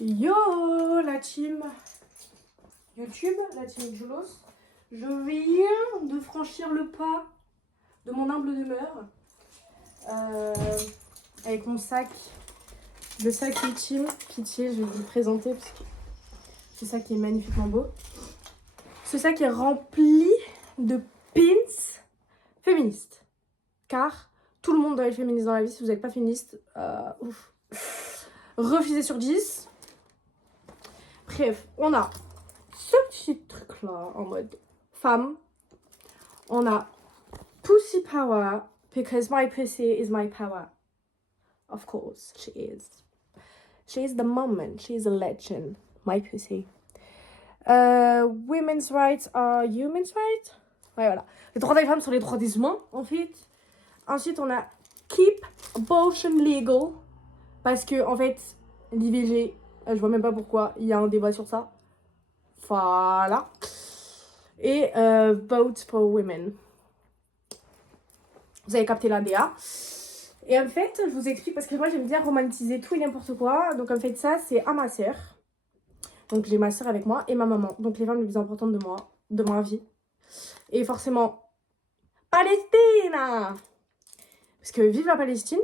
Yo la team YouTube, la team Julos. Je viens de franchir le pas de mon humble demeure avec mon sac, le sac Kitty, je vais vous le présenter parce que ce sac est magnifiquement beau. Ce sac est rempli de pins féministes, car tout le monde doit être féministe dans la vie. Si vous n'êtes pas féministe, refusez sur 10. Bref, on a ce petit truc là en mode femme. On a Pussy Power, because my pussy is my power. Of course, she is. She is the moment, she is a legend, my pussy. Women's rights are human's rights. Ouais, voilà. Les droits des femmes sont les droits des humains, en fait. Ensuite, on a keep abortion legal. Parce que, en fait, l'IVG, je vois même pas pourquoi, il y a un débat sur ça. Voilà. Et vote for women. Vous avez capté la DA. Et en fait, je vous explique parce que moi j'aime bien romantiser tout et n'importe quoi. Donc en fait, ça c'est à ma sœur. Donc j'ai ma sœur avec moi et ma maman. Donc les femmes les plus importantes de moi, de ma vie. Et forcément, Palestine! Parce que vive la Palestine.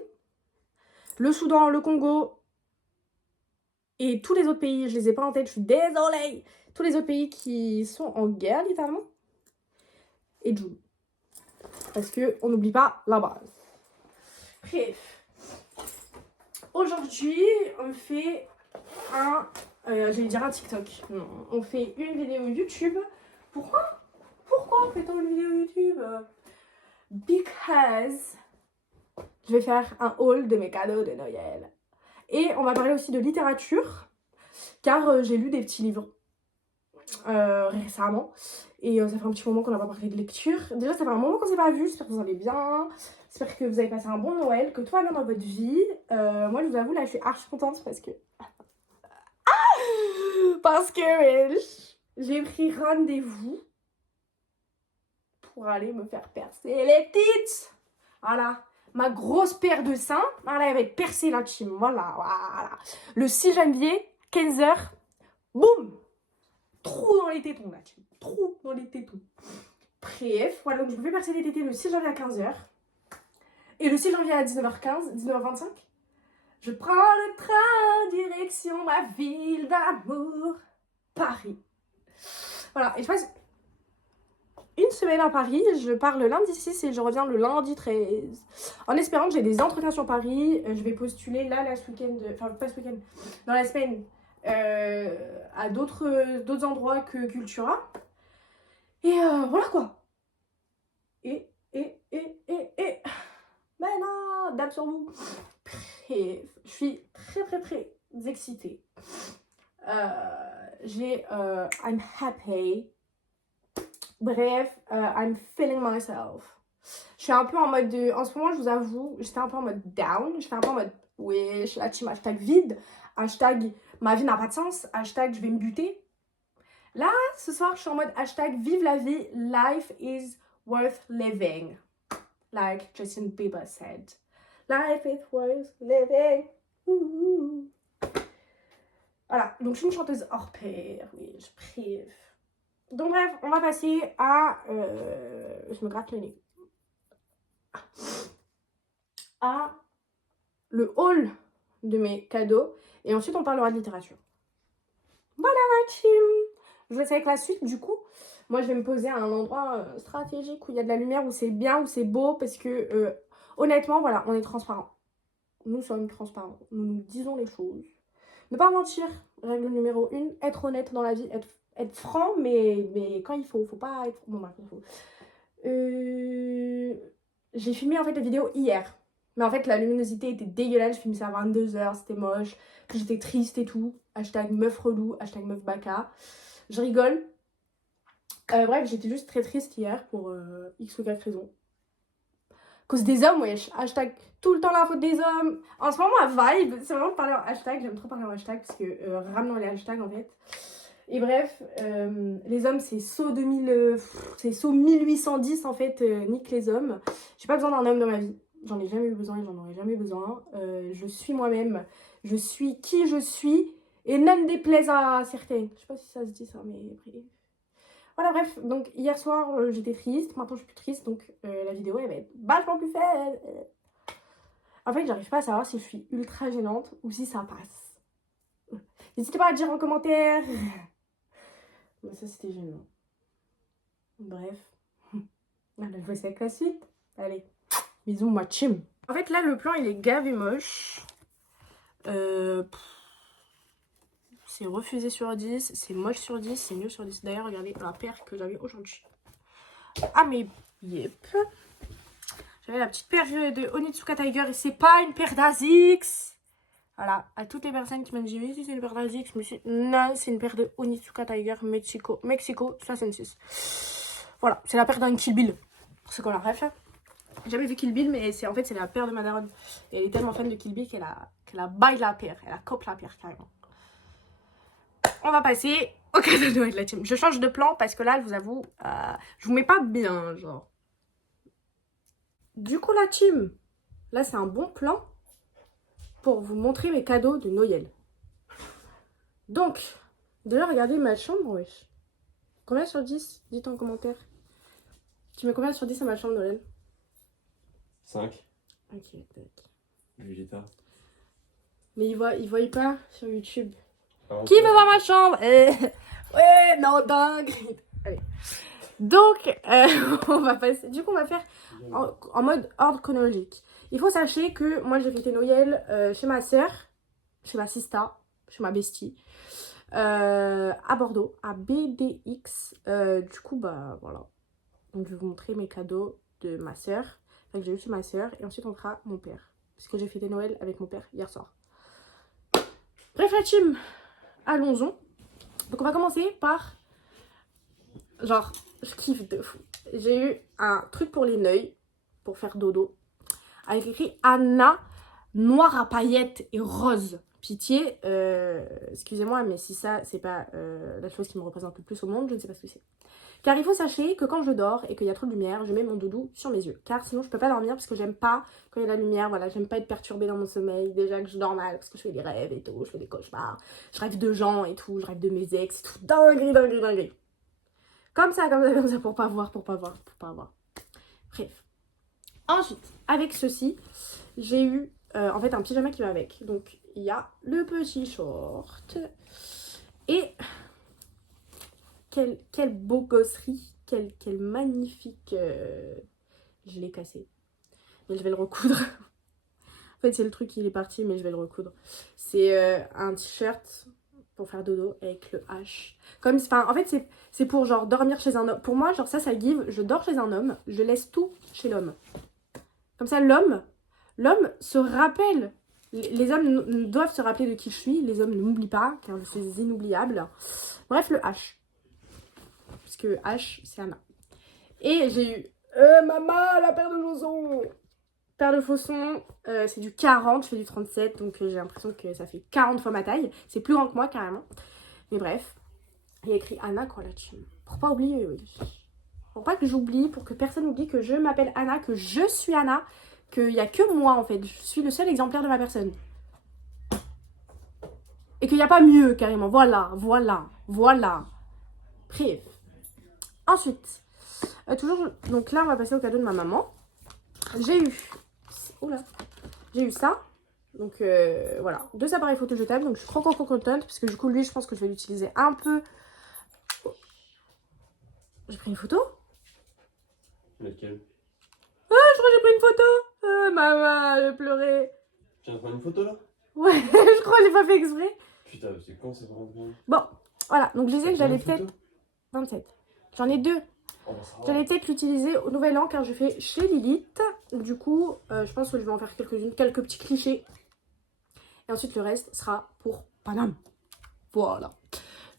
Le Soudan, le Congo et tous les autres pays, je les ai pas en tête, je suis désolée. Tous les autres pays qui sont en guerre littéralement. Et Jules. Parce que on n'oublie pas la base. Bref. Aujourd'hui, on fait j'allais dire un TikTok. Non, on fait une vidéo YouTube. Pourquoi fait-on une vidéo YouTube? Because je vais faire un haul de mes cadeaux de Noël. Et on va parler aussi de littérature. Car j'ai lu des petits livres récemment. Et ça fait un petit moment qu'on n'a pas parlé de lecture. Déjà, ça fait un moment qu'on s'est pas vu. J'espère que vous allez bien. J'espère que vous avez passé un bon Noël. Que tout va bien dans votre vie. Moi, je vous avoue, là, je suis archi contente parce que... j'ai pris rendez-vous pour aller me faire percer les tits. Voilà. Ma grosse paire de seins. Voilà, elle va être percée, la team. Voilà. Le 6 janvier, 15h. Boum. Trou dans les tétons, là, team. Trou dans les tétons. Bref, voilà, donc je me fais percer les tétés le 6 janvier à 15h. Et le 6 janvier à 19h15, 19h25, je prends le train direction ma ville d'amour, Paris. Voilà, et je passe une semaine à Paris. Je pars le lundi 6 et je reviens le lundi 13. En espérant que j'ai des entretiens sur Paris. Je vais postuler là, ce week-end, enfin pas ce week-end, dans la semaine, à d'autres endroits que Cultura. Et voilà quoi. Et. Ben non, dab sur vous. Bref, je suis très excitée. I'm happy. Bref, I'm feeling myself. Je suis un peu en mode en ce moment, je vous avoue, j'étais un peu en mode down. J'étais un peu en mode, wesh, la team, hashtag vide. Hashtag, ma vie n'a pas de sens. Hashtag, je vais me buter. Là, ce soir, je suis en mode hashtag, vive la vie. Life is worth living. Like Justin Bieber said. Life is worth living. Ouh. Voilà, donc je suis une chanteuse hors pair. Oui, je prive. Donc bref, on va passer à... je me gratte le nez. À le haul de mes cadeaux. Et ensuite, on parlera de littérature. Voilà la team. Je vous laisse avec la suite. Du coup, moi, je vais me poser à un endroit stratégique où il y a de la lumière, où c'est bien, où c'est beau. Parce que, honnêtement, voilà, on est transparent. Nous sommes transparents. Nous disons les choses. Ne pas mentir, règle numéro 1. Être honnête dans la vie, être franc, mais quand il faut pas être... Bon, bah, il faut. J'ai filmé en fait la vidéo hier. Mais en fait, la luminosité était dégueulasse. J'ai filmé ça à 22h, c'était moche. J'étais triste et tout. Hashtag meuf relou, hashtag meuf baka. Je rigole. Bref, j'étais juste très triste hier pour X ou Y raison. Cause des hommes, wesh. Hashtag tout le temps la faute des hommes. En ce moment, ma vibe, c'est vraiment de parler en hashtag. J'aime trop parler en hashtag parce que ramenons les hashtags en fait. Et bref, les hommes, c'est saut 2000, c'est saut 1810 en fait, nique les hommes. J'ai pas besoin d'un homme dans ma vie. J'en ai jamais eu besoin et j'en aurai jamais besoin. Je suis moi-même. Je suis qui je suis. Et même déplaise à certaines. Je sais pas si ça se dit ça, mais après... Voilà, bref. Donc, hier soir, j'étais triste. Maintenant, je suis plus triste. Donc, la vidéo, elle va être vachement plus faible. En fait, j'arrive pas à savoir si je suis ultra gênante ou si ça passe. N'hésitez pas à dire en commentaire. Mais ça, c'était gênant. Bref. Allez, je vais essayer avec la suite. Allez, bisous, moi, chim. En fait, là, le plan, il est gavé moche. C'est refusé sur 10, c'est moche sur 10, c'est nul sur 10. D'ailleurs, regardez la paire que j'avais aujourd'hui. Ah, mais yep. J'avais la petite paire de Onitsuka Tiger et c'est pas une paire d'Asics. Voilà, à toutes les personnes qui m'ont dit oui, c'est une paire d'Asics, je me suis dit non, c'est une paire de Onitsuka Tiger Mexico 66. Voilà, c'est la paire d'un Kill Bill. Pour ceux qu'on la ref là. J'ai jamais vu Kill Bill, mais en fait, c'est la paire de ma daronne. Et elle est tellement fan de Kill Bill qu'elle a baille la paire, elle a cope la paire carrément. On va passer au cadeau de Noël de la team. Je change de plan parce que là, je vous avoue, je vous mets pas bien, genre. Du coup, la team, là, c'est un bon plan pour vous montrer mes cadeaux de Noël. Donc, déjà, regardez ma chambre, wesh. Combien sur 10? Dites en commentaire. Tu mets combien sur 10 à ma chambre, Noël? 5. Ok, tac. Vegeta. Mais il voit pas sur YouTube. Alors, Qui veut voir ma chambre? Ouais, non, dingue. Allez. Donc, on va passer. Du coup, on va faire en mode ordre chronologique. Il faut sachez que moi, j'ai fêté Noël chez ma soeur, chez ma sista, chez ma bestie, à Bordeaux, à BDX. Du coup, bah voilà. Donc, je vais vous montrer mes cadeaux de ma soeur. Enfin, que j'ai eu chez ma soeur. Et ensuite, on fera mon père. Parce que j'ai fêté Noël avec mon père hier soir. Bref, la team, allons-y. Donc, on va commencer par. Genre, je kiffe de fou. J'ai eu un truc pour les neuils, pour faire dodo, avec écrit Anna, noir à paillettes et rose. Pitié, excusez-moi, mais si ça, c'est pas la chose qui me représente le plus au monde, je ne sais pas ce que c'est. Car il faut sachez que quand je dors et qu'il y a trop de lumière, je mets mon doudou sur mes yeux. Car sinon, je peux pas dormir parce que j'aime pas quand il y a de la lumière. Voilà, j'aime pas être perturbée dans mon sommeil. Déjà que je dors mal parce que je fais des rêves et tout, je fais des cauchemars. Je rêve de gens et tout, je rêve de mes ex et tout. Dinguerie, dinguerie, dinguerie. Comme ça, pour pas voir. Bref. Ensuite, avec ceci, j'ai eu en fait un pyjama qui va avec. Donc, il y a le petit short. Et quelle beau gosserie. Quelle magnifique... Je l'ai cassé. Mais je vais le recoudre. En fait, c'est le truc, il est parti, mais je vais le recoudre. C'est un t-shirt pour faire dodo avec le H. Comme, en fait, c'est pour genre dormir chez un homme. Pour moi, genre ça give. Je dors chez un homme, je laisse tout chez l'homme. Comme ça, l'homme se rappelle. Les hommes doivent se rappeler de qui je suis. Les hommes ne m'oublient pas, car je suis inoubliable. Bref, le H. Parce que H, c'est Anna. Et j'ai eu maman, la paire de chaussons. Paire de chaussons, c'est du 40, je fais du 37, donc j'ai l'impression que ça fait 40 fois ma taille. C'est plus grand que moi, carrément. Mais bref, il y a écrit Anna, quoi, là-dessus. Pour pas oublier, oui. Pour pas que j'oublie, pour que personne n'oublie que je m'appelle Anna, que je suis Anna, qu'il n'y a que moi, en fait. Je suis le seul exemplaire de ma personne. Et qu'il n'y a pas mieux, carrément. Voilà. Bref. Ensuite, toujours, donc là, on va passer au cadeau de ma maman. J'ai eu ça. Donc voilà, 2 appareils photo jetables. Donc je suis trop contente parce que du coup lui je pense que je vais l'utiliser un peu. J'ai pris une photo. Laquelle? Ah, je crois que j'ai pris une photo. Ah, maman, je pleurais. Tu viens de prendre une photo là? Ouais, je crois que j'ai pas fait exprès. Putain, c'est con, c'est vraiment bien. Bon, voilà, donc je disais que j'allais Combien de peut-être 27. J'en ai 2. Oh, bah, ça va. J'allais peut-être l'utiliser au nouvel an car je fais chez Lilith. Du coup, je pense que je vais en faire quelques-unes, quelques petits clichés. Et ensuite, le reste sera pour Paname. Voilà.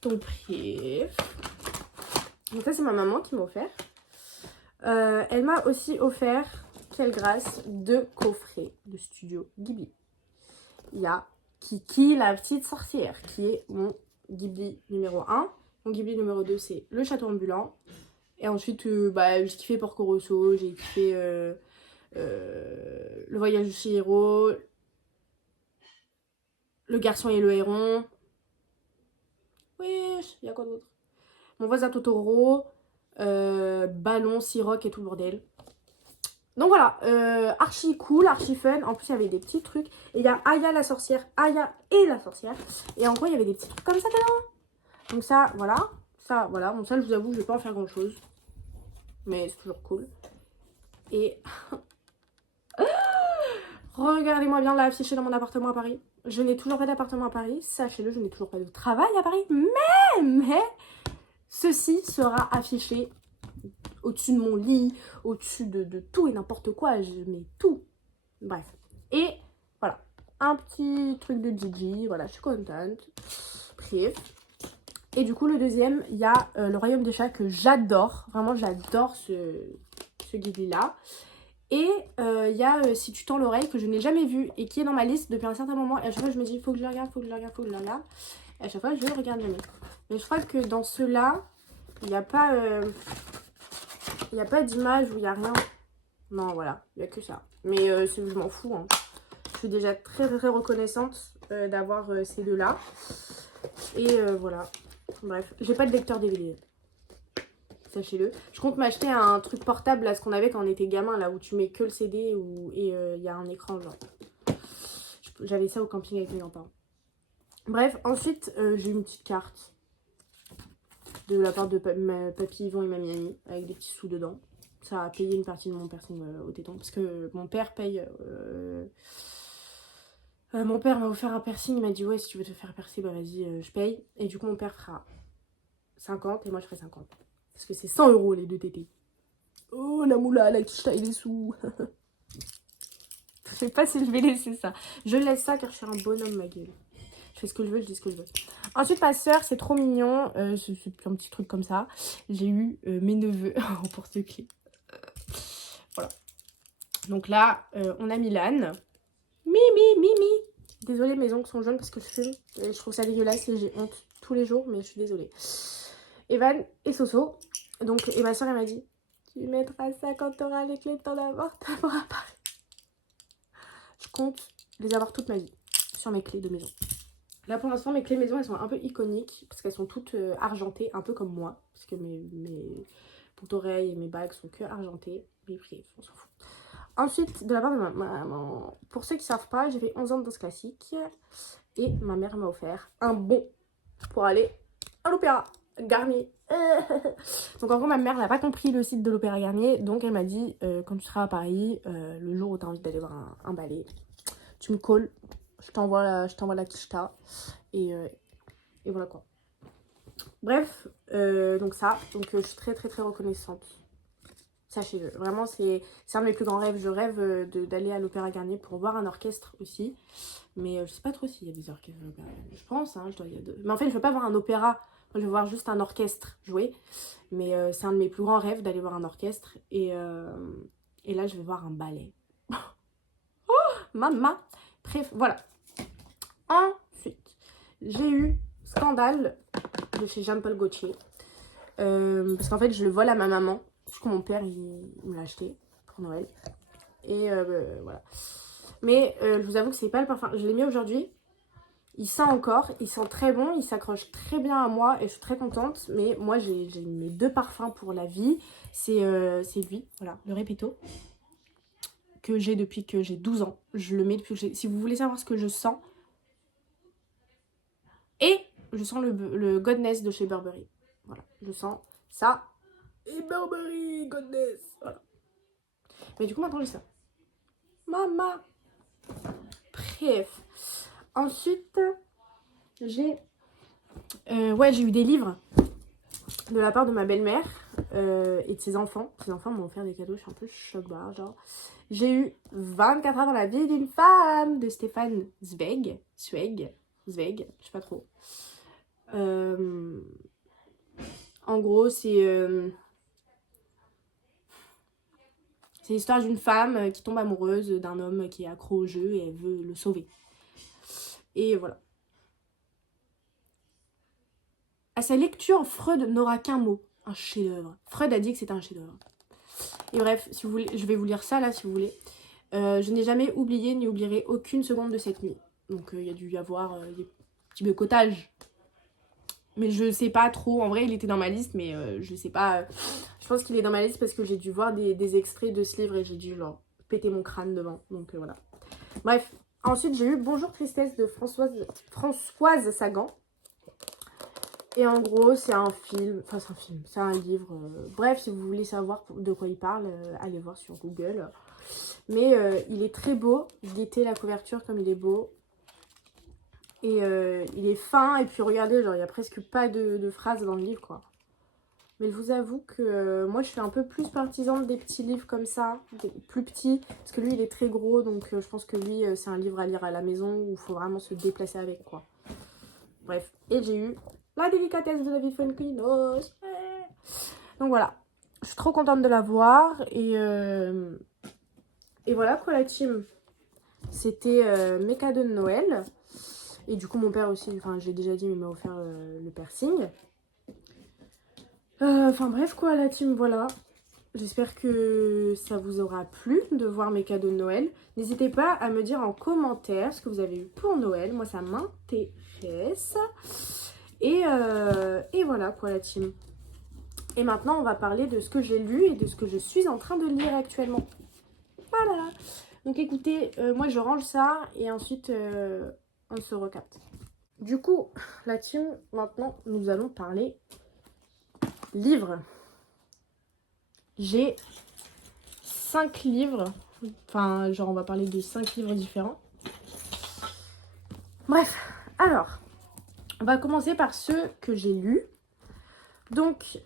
Donc, bref. Donc, ça, c'est ma maman qui m'a offert. Elle m'a aussi offert, quelle grâce, 2 coffrets de Studio Ghibli. Il y a Kiki, la petite sorcière, qui est mon Ghibli numéro 1. Mon Ghibli numéro 2, c'est Le Château Ambulant. Et ensuite, j'ai kiffé Porco Rosso, j'ai kiffé Le Voyage de Chihiro, Le Garçon et le Héron. Wesh, il y a quoi d'autre? Mon voisin Totoro, ballon, siroc et tout le bordel. Donc voilà, archi cool, archi fun. En plus, il y avait des petits trucs. Et il y a Aya la sorcière, Aya et la sorcière. Et en gros, il y avait des petits trucs comme ça dedans. Donc ça, voilà. Ça, voilà. Bon, ça, je vous avoue, je vais pas en faire grand chose. Mais c'est toujours cool. Et regardez-moi bien là affiché dans mon appartement à Paris. Je n'ai toujours pas d'appartement à Paris. Sachez-le, je n'ai toujours pas de travail à Paris. Mais ceci sera affiché au-dessus de mon lit, au-dessus de tout et n'importe quoi. Je mets tout. Bref. Et voilà. Un petit truc de Gigi. Voilà, je suis contente. Bref. Et du coup, le deuxième, il y a le Royaume des Chats que j'adore. Vraiment, j'adore ce Ghibli-là. Et il y a Si tu tends l'oreille que je n'ai jamais vu et qui est dans ma liste depuis un certain moment. Et à chaque fois, je me dis, faut que je le regarde, faut que je le regarde, faut que je le regarde. Et à chaque fois, je le regarde jamais. Mais je crois que dans ceux-là, il n'y a pas, d'image où il n'y a rien. Non, voilà, il n'y a que ça. Mais je m'en fous. Hein. Je suis déjà très, très reconnaissante d'avoir ces deux-là. Et voilà. Bref, j'ai pas de lecteur DVD. Sachez-le. Je compte m'acheter un truc portable à ce qu'on avait quand on était gamin, là où tu mets que le CD et il y a un écran, genre. J'avais ça au camping avec mes grands-parents. Bref, ensuite, j'ai une petite carte de la part de papy Yvon et mamie Annie, avec des petits sous dedans. Ça a payé une partie de mon piercing au téton, parce que mon père paye... mon père m'a offert un piercing, il m'a dit ouais, si tu veux te faire percer, bah vas-y, je paye. Et du coup, mon père fera 50 et moi je ferai 50. Parce que c'est 100 € les deux tétés. Oh la moula, la quiche taille des sous. Je sais pas si je vais laisser ça. Je laisse ça car je suis un bonhomme, ma gueule. Je fais ce que je veux, je dis ce que je veux. Ensuite, ma soeur, c'est trop mignon. C'est un petit truc comme ça. J'ai eu mes neveux en porte-clés. Voilà. Donc là, on a Milan. Mimi. Désolée, mes ongles sont jaunes parce que je fume. Et je trouve ça dégueulasse et j'ai honte tous les jours, mais je suis désolée. Evan et Soso. Donc, et ma soeur, elle m'a dit, tu mettras ça quand tu auras les clés de ton appartement à Paris. Je compte les avoir toute ma vie sur mes clés de maison. Là, pour l'instant, mes clés maison, elles sont un peu iconiques parce qu'elles sont toutes argentées, un peu comme moi. Parce que mes boucles d'oreilles et mes bagues sont que argentées. Mais bref, on s'en fout. Ensuite, de la part de ma maman, pour ceux qui ne savent pas, j'ai fait 11 ans de danse classique. Et ma mère m'a offert un bon pour aller à l'Opéra Garnier. Donc en gros, ma mère n'a pas compris le site de l'Opéra Garnier. Donc elle m'a dit, quand tu seras à Paris, le jour où tu as envie d'aller voir un ballet, tu me calls, je t'envoie la quicheta. Et voilà quoi. Bref, donc ça. Donc je suis très très très reconnaissante. Sachez-le, vraiment c'est un de mes plus grands rêves. Je rêve d'aller à l'Opéra Garnier pour voir un orchestre aussi. Mais je sais pas trop s'il y a des orchestres à l'Opéra Garnier. Je pense, hein, mais en fait je veux pas voir un opéra. Moi, je veux voir juste un orchestre jouer. Mais c'est un de mes plus grands rêves d'aller voir un orchestre. Et là je vais voir un ballet. Oh, maman. Bref, voilà. Ensuite, j'ai eu Scandale de chez Jean-Paul Gaultier. Parce qu'en fait je le vole à ma maman. Du coup, mon père, il me l'a acheté pour Noël. Et voilà. Mais je vous avoue que c'est pas le parfum. Je l'ai mis aujourd'hui. Il sent encore. Il sent très bon. Il s'accroche très bien à moi. Et je suis très contente. Mais moi, j'ai mes deux parfums pour la vie. C'est lui. Voilà, le Repetto. Que j'ai depuis que j'ai 12 ans. Je le mets depuis que j'ai... Si vous voulez savoir ce que je sens. Et je sens le Godness de chez Burberry. Voilà. Je sens ça. Et Burberry, Godness. Voilà. Mais du coup, maintenant, j'ai ça. Maman. Bref. Ensuite, j'ai eu des livres de la part de ma belle-mère et de ses enfants. Ses enfants m'ont offert des cadeaux, je suis un peu choc-barre, genre. J'ai eu 24 heures dans la vie d'une femme de Stéphane Zweig, je sais pas trop. En gros, c'est l'histoire d'une femme qui tombe amoureuse d'un homme qui est accro au jeu et elle veut le sauver. Et voilà. À sa lecture, Freud n'aura qu'un mot, un chef-d'œuvre. Freud a dit que c'était un chef-d'œuvre. Et bref, si vous voulez, je vais vous lire ça là si vous voulez. Je n'ai jamais oublié ni oublierai aucune seconde de cette nuit. Donc il y a dû y avoir des petits bocotages. Mais je sais pas trop. En vrai, il était dans ma liste, mais je sais pas. Je pense qu'il est dans ma liste parce que j'ai dû voir des extraits de ce livre et j'ai dû genre péter mon crâne devant. Donc voilà. Bref. Ensuite, j'ai eu Bonjour Tristesse de Françoise Sagan. Et en gros, c'est un film. Enfin, c'est un film. C'est un livre. Bref, si vous voulez savoir de quoi il parle, allez voir sur Google. Mais il est très beau. Guettez la couverture comme il est beau. Et il est fin. Et puis regardez, genre, il n'y a presque pas de phrases dans le livre, quoi. Mais je vous avoue que moi, je suis un peu plus partisane des petits livres comme ça, des plus petits. Parce que lui, il est très gros. Donc, je pense que lui, c'est un livre à lire à la maison où il faut vraiment se déplacer avec, quoi. Bref. Et j'ai eu La délicatesse de David Fuenquinos. Donc, voilà. Je suis trop contente de l'avoir. Et voilà, quoi, la team. C'était mes cadeaux de Noël. Et du coup, mon père aussi, enfin, j'ai déjà dit, mais il m'a offert le piercing. Enfin, bref, quoi, la team, voilà. J'espère que ça vous aura plu de voir mes cadeaux de Noël. N'hésitez pas à me dire en commentaire ce que vous avez eu pour Noël. Moi, ça m'intéresse. Et voilà, quoi, la team. Et maintenant, on va parler de ce que j'ai lu et de ce que je suis en train de lire actuellement. Voilà. Donc, écoutez, moi, je range ça et ensuite... on se recapte. Du coup, la team, maintenant, nous allons parler livres. J'ai 5 livres. Enfin, genre, on va parler de 5 livres différents. Bref, alors, on va commencer par ceux que j'ai lus. Donc,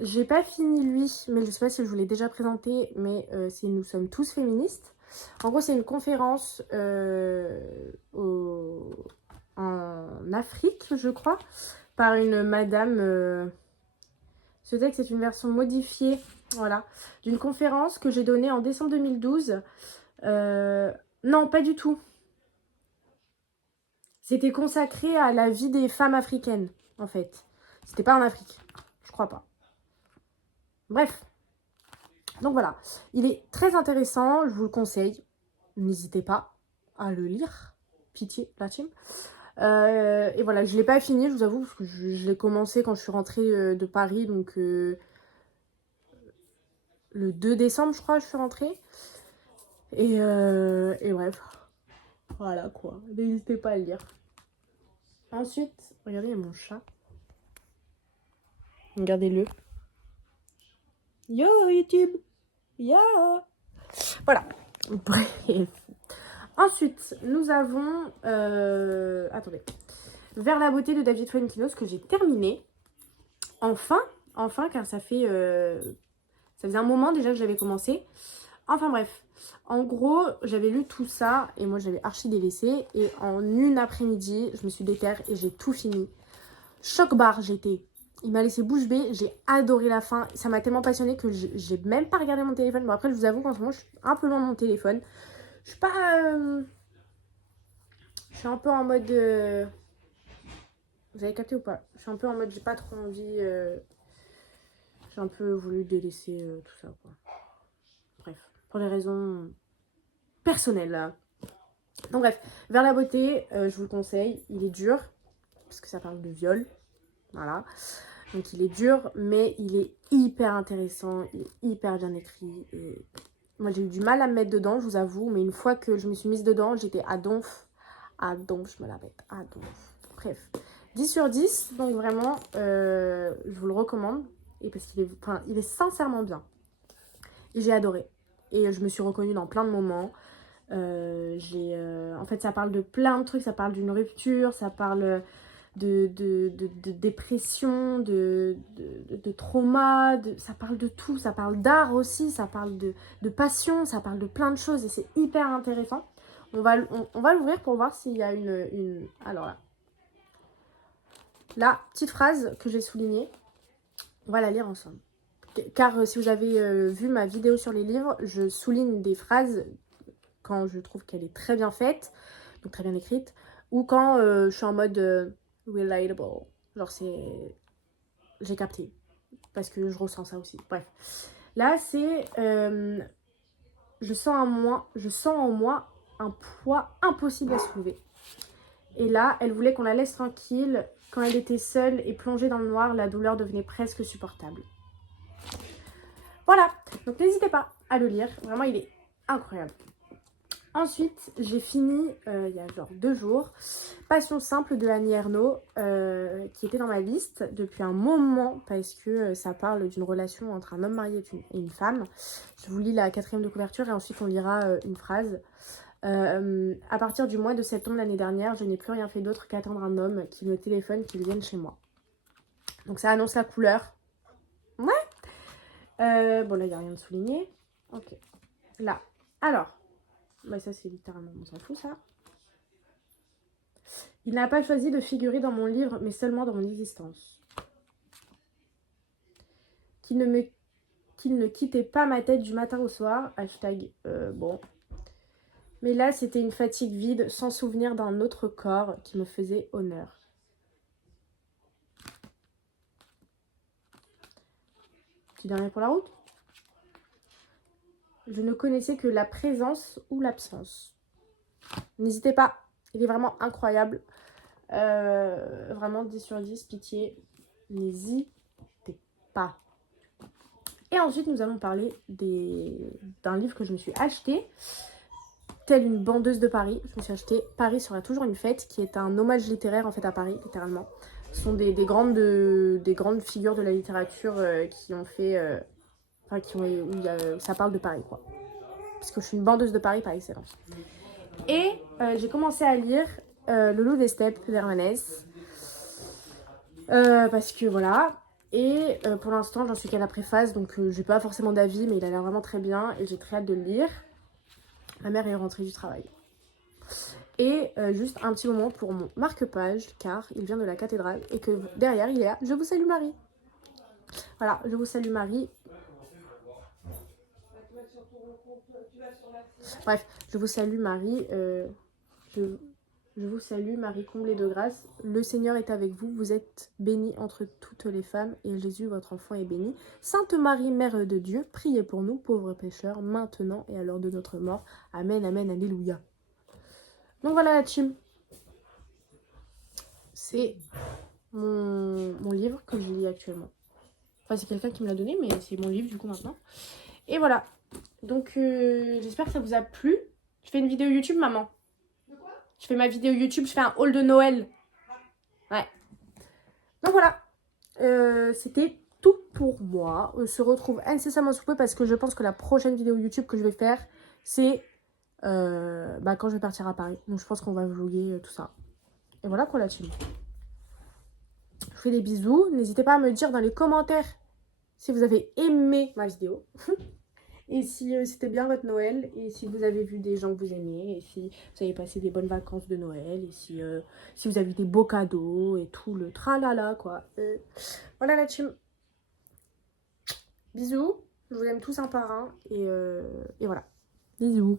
j'ai pas fini lui, mais je sais pas si je vous l'ai déjà présenté, mais c'est Nous sommes tous féministes. En gros, c'est une conférence en Afrique, je crois, par une madame. Ce texte est une version modifiée, voilà, d'une conférence que j'ai donnée en décembre 2012. Non, pas du tout. C'était consacré à la vie des femmes africaines, en fait. C'était pas en Afrique, je crois pas. Bref. Donc voilà, il est très intéressant, je vous le conseille. N'hésitez pas à le lire. Pitié, la team. Et voilà, je ne l'ai pas fini, je vous avoue, parce que je l'ai commencé quand je suis rentrée de Paris, donc le 2 décembre, je crois, je suis rentrée. Et bref, voilà quoi, n'hésitez pas à le lire. Ensuite, regardez, il y a mon chat. Regardez-le. Yo YouTube. Yo. Voilà, bref. Ensuite, nous avons... attendez. Vers la beauté de David Fuenquinos que j'ai terminé. Enfin, car ça fait... ça faisait un moment déjà que j'avais commencé. Enfin bref. En gros, j'avais lu tout ça et moi j'avais archi délaissé. Et en une après-midi, je me suis déterre et j'ai tout fini. Choc-barre, j'étais... Il m'a laissé bouche bée, j'ai adoré la fin. Ça m'a tellement passionnée que j'ai même pas regardé mon téléphone. Bon après, je vous avoue qu'en ce moment, je suis un peu loin de mon téléphone. Je suis pas... Je suis un peu en mode... Vous avez capté ou pas? Je suis un peu en mode, j'ai pas trop envie... J'ai un peu voulu délaisser tout ça, quoi. Bref, pour des raisons personnelles, là. Donc bref, Vers la beauté, je vous le conseille. Il est dur, parce que ça parle de viol. Voilà. Donc il est dur, mais il est hyper intéressant. Il est hyper bien écrit. Et moi, j'ai eu du mal à me mettre dedans, je vous avoue. Mais une fois que je me suis mise dedans, j'étais à donf. À donf, je me la pète. À donf. Bref. 10 sur 10, donc vraiment, je vous le recommande. Et parce qu'il est, il est sincèrement bien. Et j'ai adoré. Et je me suis reconnue dans plein de moments. En fait, ça parle de plein de trucs. Ça parle d'une rupture, ça parle de dépression, de trauma, ça parle de tout. Ça parle d'art aussi, ça parle de passion, ça parle de plein de choses. Et c'est hyper intéressant. On va l'ouvrir pour voir s'il y a une... Alors là. La petite phrase que j'ai soulignée, on va la lire ensemble. Car si vous avez vu ma vidéo sur les livres, je souligne des phrases quand je trouve qu'elle est très bien faite, donc très bien écrite, ou quand je suis en mode relatable. Genre j'ai capté, parce que je ressens ça aussi. Bref. Là, c'est... je sens en moi un poids impossible à soulever. Et là, elle voulait qu'on la laisse tranquille Quand elle était seule et plongée dans le noir, la douleur devenait presque supportable. Voilà, donc n'hésitez pas à le lire. Vraiment, il est incroyable. Ensuite, j'ai fini, il y a genre 2 jours, Passion simple de Annie Ernaux, qui était dans ma liste depuis un moment parce que ça parle d'une relation entre un homme marié et une femme. Je vous lis la 4e de couverture et ensuite on lira une phrase. À partir du mois de septembre l'année dernière, je n'ai plus rien fait d'autre qu'attendre un homme qui me téléphone, qu'il vienne chez moi. Donc ça annonce la couleur. Ouais. Bon là, il n'y a rien de souligné. Ok. Là. Alors. Bah ça c'est littéralement, on s'en fout ça. Il n'a pas choisi de figurer dans mon livre, mais seulement dans mon existence. Qu'il ne quittait pas ma tête du matin au soir. Hashtag, bon. Mais là, c'était une fatigue vide, sans souvenir d'un autre corps qui me faisait honneur. Petit dernier pour la route. Je ne connaissais que la présence ou l'absence. N'hésitez pas, il est vraiment incroyable. Vraiment 10 sur 10, pitié. N'hésitez pas. Et ensuite, nous allons parler d'un livre que je me suis acheté. Telle une bandeuse de Paris, je me suis acheté Paris sera toujours une fête, qui est un hommage littéraire en fait à Paris, littéralement. Ce sont des grandes figures de la littérature qui ont fait... ça parle de Paris, quoi. Parce que je suis une bandeuse de Paris par excellence. Et j'ai commencé à lire Le Loup des Steppes d'Hermanès. Parce que voilà. Et pour l'instant, j'en suis qu'à la préface, donc j'ai pas forcément d'avis, mais il a l'air vraiment très bien et j'ai très hâte de le lire. Ma mère est rentrée du travail. Et juste un petit moment pour mon marque-page, car il vient de la cathédrale et que derrière il est là. Je vous salue Marie. Voilà, je vous salue Marie. Bref, je vous salue Marie. Je vous salue Marie comblée de grâce. Le Seigneur est avec vous. Vous êtes bénie entre toutes les femmes et Jésus, votre enfant, est béni. Sainte Marie, Mère de Dieu, priez pour nous, pauvres pécheurs, maintenant et à l'heure de notre mort. Amen, amen, alléluia. Donc voilà la team. C'est mon livre que je lis actuellement. Enfin, c'est quelqu'un qui me l'a donné, mais c'est mon livre du coup maintenant. Et voilà. Donc j'espère que ça vous a plu. Je fais une vidéo YouTube, maman. Je fais ma vidéo YouTube, je fais un haul de Noël. Ouais. Donc voilà. C'était tout pour moi. On se retrouve incessamment sous peu parce que je pense que la prochaine vidéo YouTube que je vais faire, c'est quand je vais partir à Paris. Donc je pense qu'on va vlogger tout ça. Et voilà pour la team. Je vous fais des bisous. N'hésitez pas à me dire dans les commentaires si vous avez aimé ma vidéo. Et si c'était bien votre Noël, et si vous avez vu des gens que vous aimez, et si vous avez passé des bonnes vacances de Noël, et si vous avez des beaux cadeaux, et tout le tralala, quoi. Voilà la team. Bisous, je vous aime tous un par un, et voilà. Bisous.